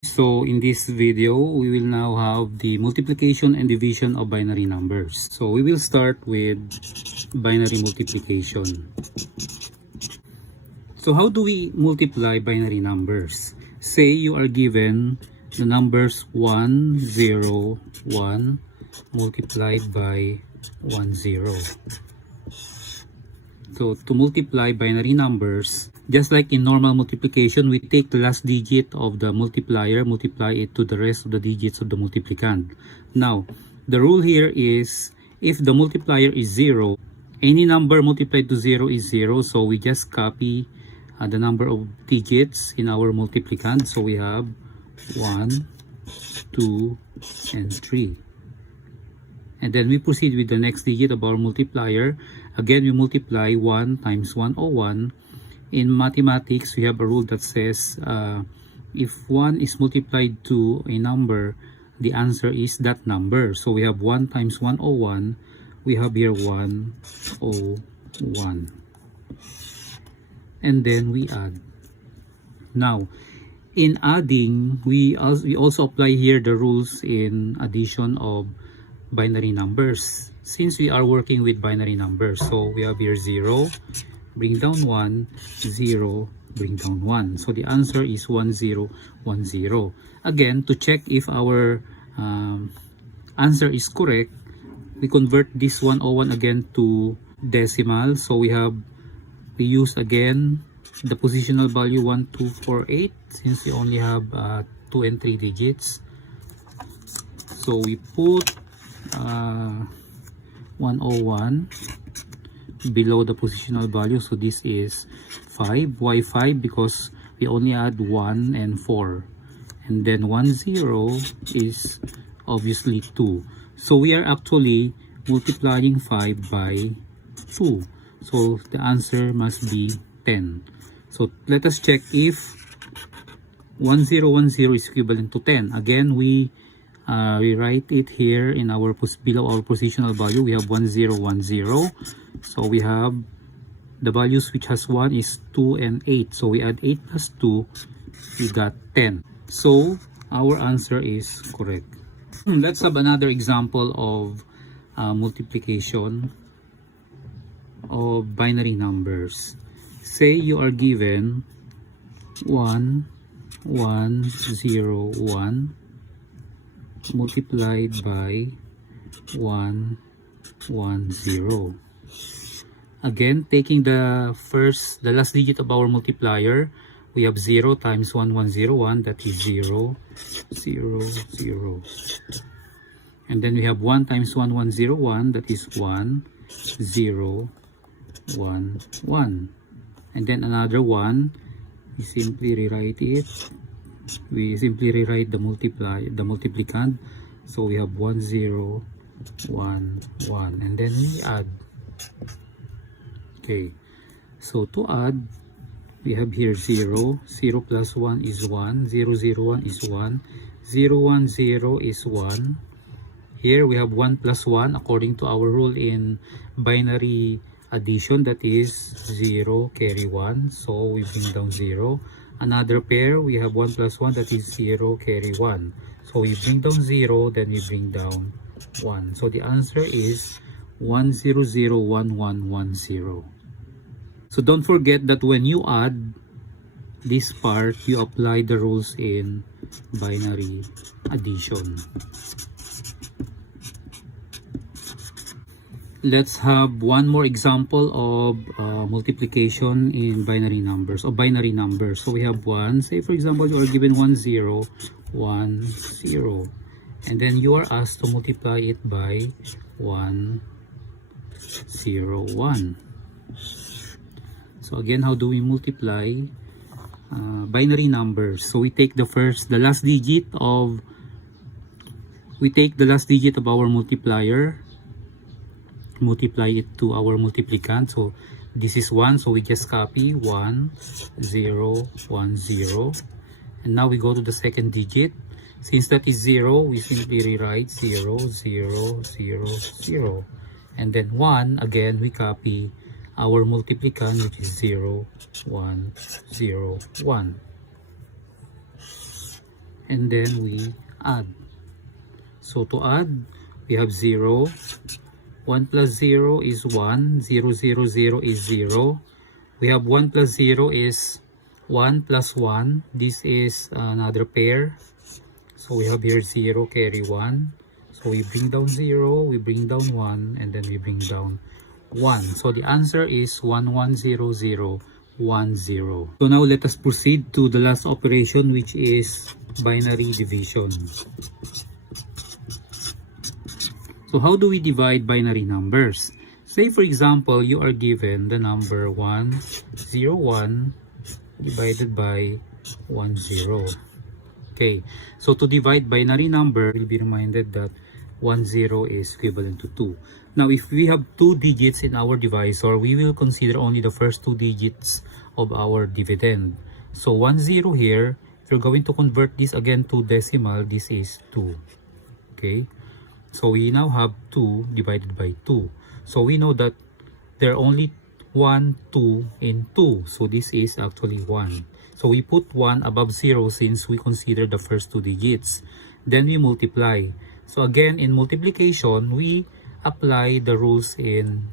So in this video, we will now have the multiplication and division of binary numbers. So we will start with binary multiplication. So how do we multiply binary numbers? Say you are given the numbers 1, 0, 1 multiplied by 1, 0. So to multiply binary numbers, just like in normal multiplication, we take the last digit of the multiplier, multiply it to the rest of the digits of the multiplicand. Now, the rule here is if the multiplier is 0, any number multiplied to 0 is 0, so we just copy the number of digits in our multiplicand. So we have 1, 2, and 3. And then we proceed with the next digit of our multiplier. Again, we multiply 1 times 101. In mathematics, we have a rule that says if 1 is multiplied to a number, the answer is that number. So we have 1 times 101. We have here 101. And then we add. Now, in adding, we also apply here the rules in addition of binary numbers, since we are working with binary numbers. So we have here 0, bring down 1, 0, bring down 1. So the answer is 1, 0, 1, 0. Again, to check if our answer is correct, we convert this 101 again to decimal. So we use again the positional value 1248, since we only have 2 and 3 digits. So we put 101 below the positional value. So this is 5. Why 5? Because we only add 1 and 4. And then 10 is obviously 2. So we are actually multiplying 5 by 2. So the answer must be 10. So let us check if 1010 is equivalent to 10. Again, we write it here in our below our positional value. We have 1010. So we have the values which has 1 is 2 and 8. So we add 8 plus 2, we got 10. So our answer is correct. Let's have another example of multiplication of binary numbers. Say you are given 1, 1, 0, 1 multiplied by 1, 1, 0. Again, taking the last digit of our multiplier, we have 0 times 1101, that is 0, 0, 0. And then we have 1 times 1101, that is 1, 0, 1, 1. And then another 1, we simply rewrite it. We simply rewrite the multiplicand. So we have 1, 0, 1, 1. And then we add. Okay. So to add, we have here 0. 0 plus 1 is 1. 0, 0, 1 is 1. 0, 1, 0 is 1. Here we have 1 plus 1 according to our rule in binary addition, that is 0 carry 1. So we bring down 0. Another pair, we have 1 plus 1, that is 0 carry 1. So we bring down 0, then we bring down 1. So the answer is 1001110. So don't forget that when you add this part, you apply the rules in binary addition. Let's have one more example of multiplication in binary numbers, or binary numbers. So we have 1. Say for example, you are given 1, 0, 1, 0. And then you are asked to multiply it by 1, 0, 1. So again, how do we multiply binary numbers? So we take the last digit of our multiplier, multiply it to our multiplicand. So this is 1, so we just copy 1, 0, 1, 0. And now we go to the second digit. Since that is 0, we simply rewrite 0, 0, 0, 0. And then 1, again, we copy our multiplicand, which is 0, 1, 0, 1. and then we add. So to add, we have 0. 1 plus 0 is 1. 0, 0, 0 is 0. We have 1 plus 0 is 1 plus 1. This is another pair. So we have here 0 carry 1. So we bring down 0, we bring down 1, and then we bring down 1. So the answer is 1, 1, 0, 0, 1, 0. So now let us proceed to the last operation, which is binary division. So how do we divide binary numbers? Say for example, you are given the number 1, 0, 1 divided by 1, 0. Okay, so to divide binary number, we'll be reminded that 1, 0 is equivalent to 2. Now, if we have 2 digits in our divisor, we will consider only the first 2 digits of our dividend. So 1, 0 here, if you're going to convert this again to decimal, this is 2. Okay, so we now have 2 divided by 2. So we know that there are only 1, 2 in 2. So this is actually 1. So we put 1 above 0 since we consider the first 2 digits. Then we multiply. So again, in multiplication, we apply the rules in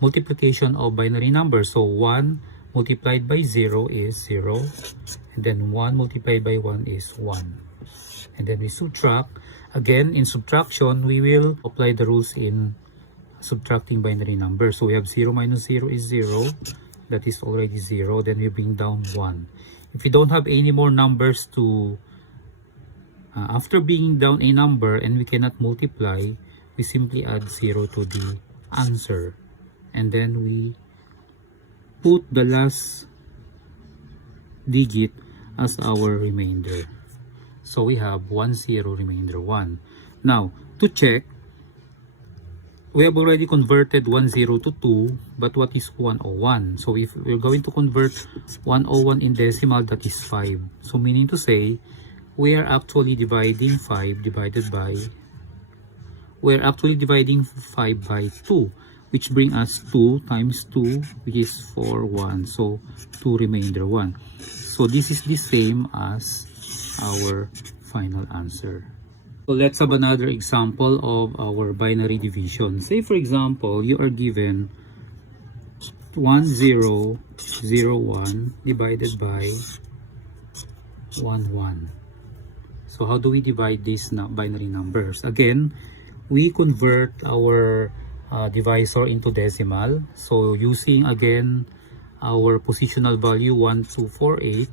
multiplication of binary numbers. So 1 multiplied by 0 is 0. And then 1 multiplied by 1 is 1. And then we subtract. Again, in subtraction, we will apply the rules in subtracting binary numbers. So we have 0 minus 0 is 0. That is already 0. Then we bring down 1. If we don't have any more numbers to after bringing down a number and we cannot multiply, we simply add 0 to the answer. And then we put the last digit as our remainder. So we have 1, 0, remainder 1. Now, to check, we have already converted 1, 0 to 2, but what is 101? So if we're going to convert 101 in decimal, that is 5. So meaning to say, we are actually dividing 5 by 2, which brings us 2 times 2, which is 4, 1. So 2 remainder 1. So this is the same as our final answer. So let's have another example of our binary division. Say for example, you are given 1, 0, 0, 1 divided by 1, 1. So how do we divide these binary numbers? Again, we convert our divisor into decimal. So using again our positional value 1, 2, 4, 8,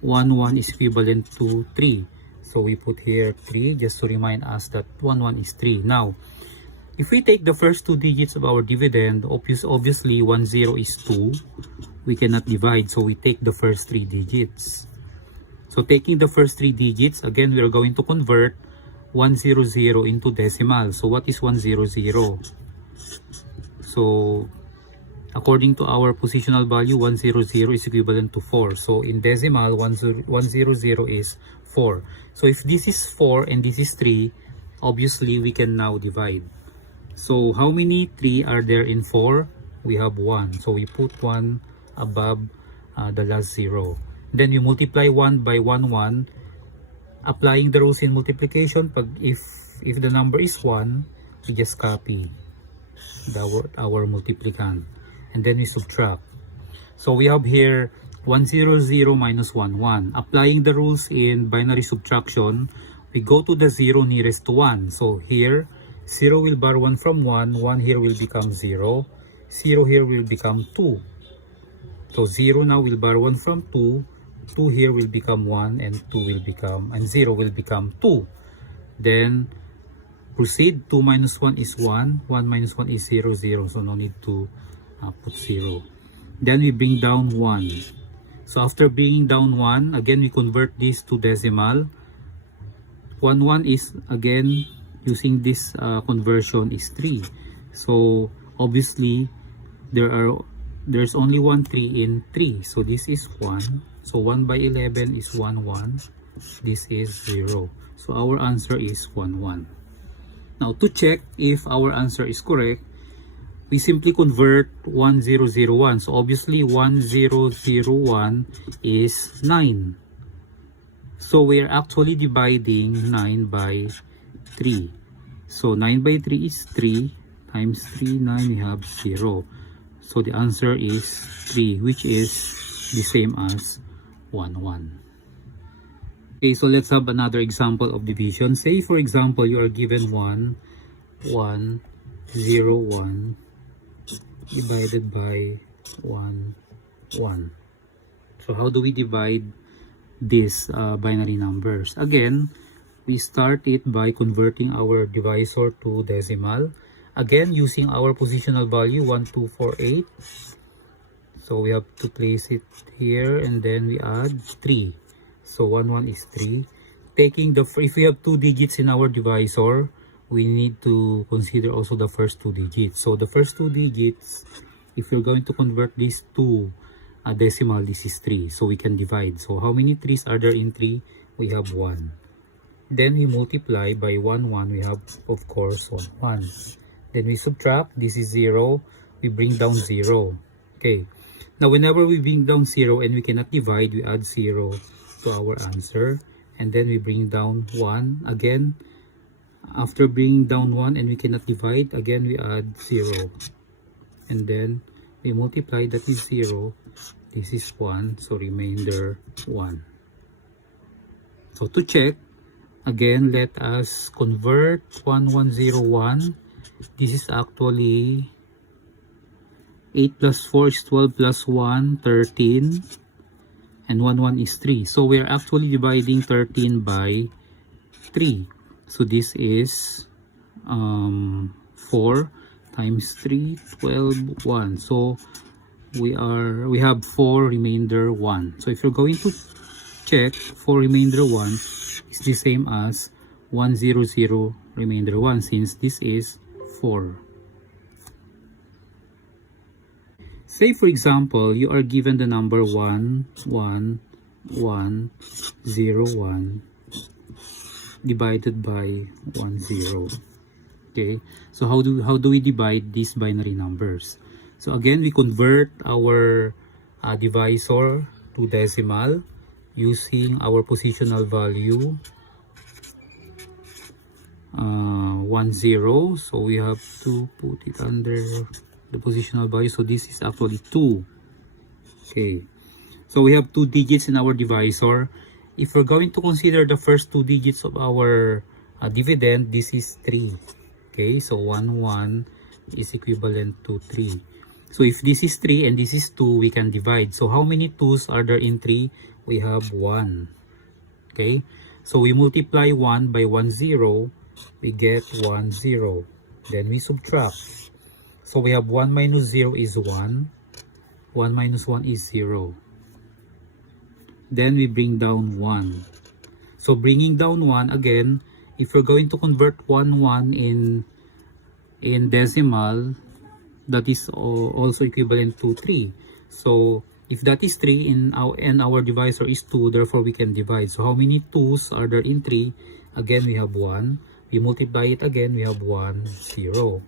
1, 1 is equivalent to 3. So we put here 3 just to remind us that 1, 1 is 3. Now, if we take the first 2 digits of our dividend, obviously 1, 0 is 2. We cannot divide, so we take the first 3 digits. So taking the first 3 digits, again, we are going to convert 100 into decimal. So what is 100? So according to our positional value, 100 is equivalent to 4. So in decimal, 100 is 4. So if this is 4 and this is 3, obviously we can now divide. So how many 3 are there in 4? We have 1. So we put 1 above the last 0. Then you multiply 1 by 1, 1. Applying the rules in multiplication, if the number is 1, we just copy our multiplicand. And then we subtract. So we have here 100 minus 1, 1. Applying the rules in binary subtraction, we go to the 0 nearest to 1. So here, 0 will borrow 1 from 1. 1 here will become 0. 0 here will become 2. So 0 now will borrow 1 from 2. 2 here will become 1 and 0 will become 2. Then proceed. 2 minus 1 is 1. 1 minus 1 is 0, 0. So no need to put 0. Then we bring down 1. So after bringing down 1, again we convert this to decimal. 1, 1 is again using this conversion is 3. So obviously there's only 1 3 in 3. So this is 1. So 1 by 11 is 1, 1. This is 0. So our answer is 1, 1. Now to check if our answer is correct, we simply convert 1001. So obviously 1001 is 9. So we are actually dividing 9 by 3. So 9 by 3 is 3 times 3, 9, we have 0. So the answer is 3, which is the same as 1, 1. Okay, so let's have another example of division. Say for example, you are given 1, 1, 0, 1 divided by 1, 1. So how do we divide these binary numbers? Again, we start it by converting our divisor to decimal. Again, using our positional value 1, 2, 4, 8. So we have to place it here and then we add 3. So 1, 1 is 3. Taking the, if we have 2 digits in our divisor, we need to consider also the first 2 digits. So the first 2 digits, if you're going to convert this to a decimal, this is 3. So we can divide. So how many 3's are there in 3? We have 1. Then we multiply by 1, 1. We have, of course, 1, 1. Then we subtract. This is 0. We bring down 0. Okay. Now, whenever we bring down 0 and we cannot divide, we add 0 to our answer. And then we bring down 1. Again, after bringing down 1 and we cannot divide, again we add 0. And then we multiply, that is 0. This is 1. So remainder 1. So to check, again, let us convert 1101. This is actually 8 plus 4 is 12 plus 1, 13. And 1, 1 is 3. So we are actually dividing 13 by 3. So this is 4 times 3, 12, 1. So we have 4 remainder 1. So if you're going to check, 4 remainder 1 is the same as 100 remainder 1, since this is 4. Say for example, you are given the number 1, 1, 1, 0, 1 divided by 1, 0. Okay, so how do we divide these binary numbers? So again, we convert our divisor to decimal using our positional value 1, 0. So we have to put it under the positional value. So this is actually 2. Okay, so we have 2 digits in our divisor. If we're going to consider the first 2 digits of our dividend, this is 3. Okay, so 1, 1 is equivalent to 3. So if this is 3 and this is 2, we can divide. So how many 2's are there in 3? We have 1. Okay, so we multiply 1 by 1, 0. We get 1, 0. Then we subtract. So we have 1 minus 0 is 1. 1 minus 1 is 0. Then we bring down 1. So bringing down 1, again, if we're going to convert 1, 1 in decimal, that is also equivalent to 3. So if that is 3 and our divisor is 2, therefore we can divide. So how many 2's are there in 3? Again, we have 1. We multiply it again, we have 1, 0.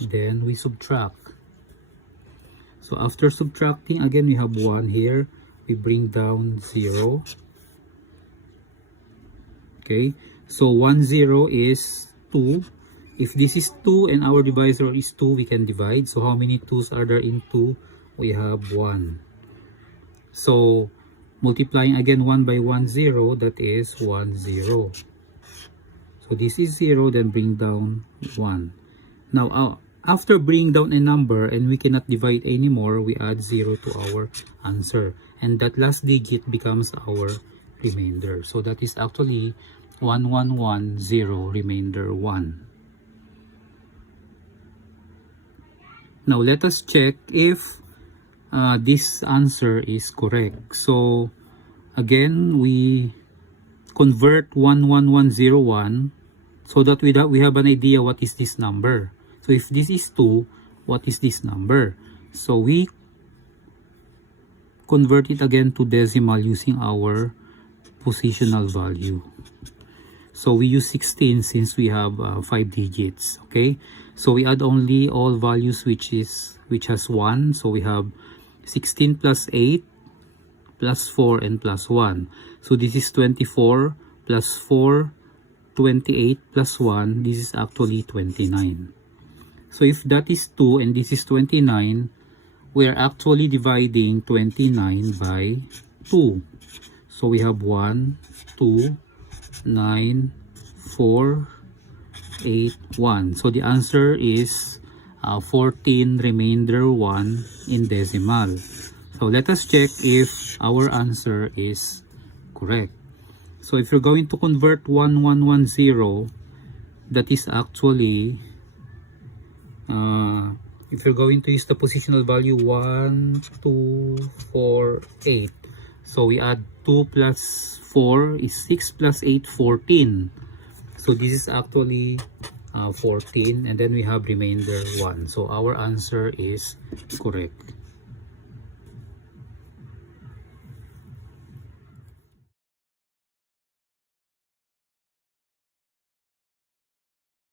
Then we subtract. So after subtracting, again we have 1 here. We bring down 0. Okay, so 1, 0 is 2. If this is 2 and our divisor is 2, we can divide. So how many 2's are there in 2? We have 1. So multiplying again 1 by 1, 0, that is 1, 0. So this is 0, then bring down 1. Now after bringing down a number and we cannot divide anymore, we add 0 to our answer. And that last digit becomes our remainder. So that is actually 1110 remainder 1. Now let us check if this answer is correct. So again, we convert 11101 so that we have an idea what is this number. So if this is 2, what is this number? So we convert it again to decimal using our positional value. So we use 16 since we have 5 digits. Okay, so we add only all values which has 1. So we have 16 plus 8 plus 4 and plus 1. So this is 24 plus 4, 28 plus 1, this is actually 29. So if that is 2 and this is 29, we are actually dividing 29 by 2. So we have 1, 2, 9, 4, 8, 1. So the answer is 14 remainder 1 in decimal. So let us check if our answer is correct. So if you're going to convert 1110, that is actually if you're going to use the positional value 1, 2, 4, 8. So we add 2 plus 4 is 6 plus 8, 14. So this is actually 14, and then we have remainder 1. So our answer is correct.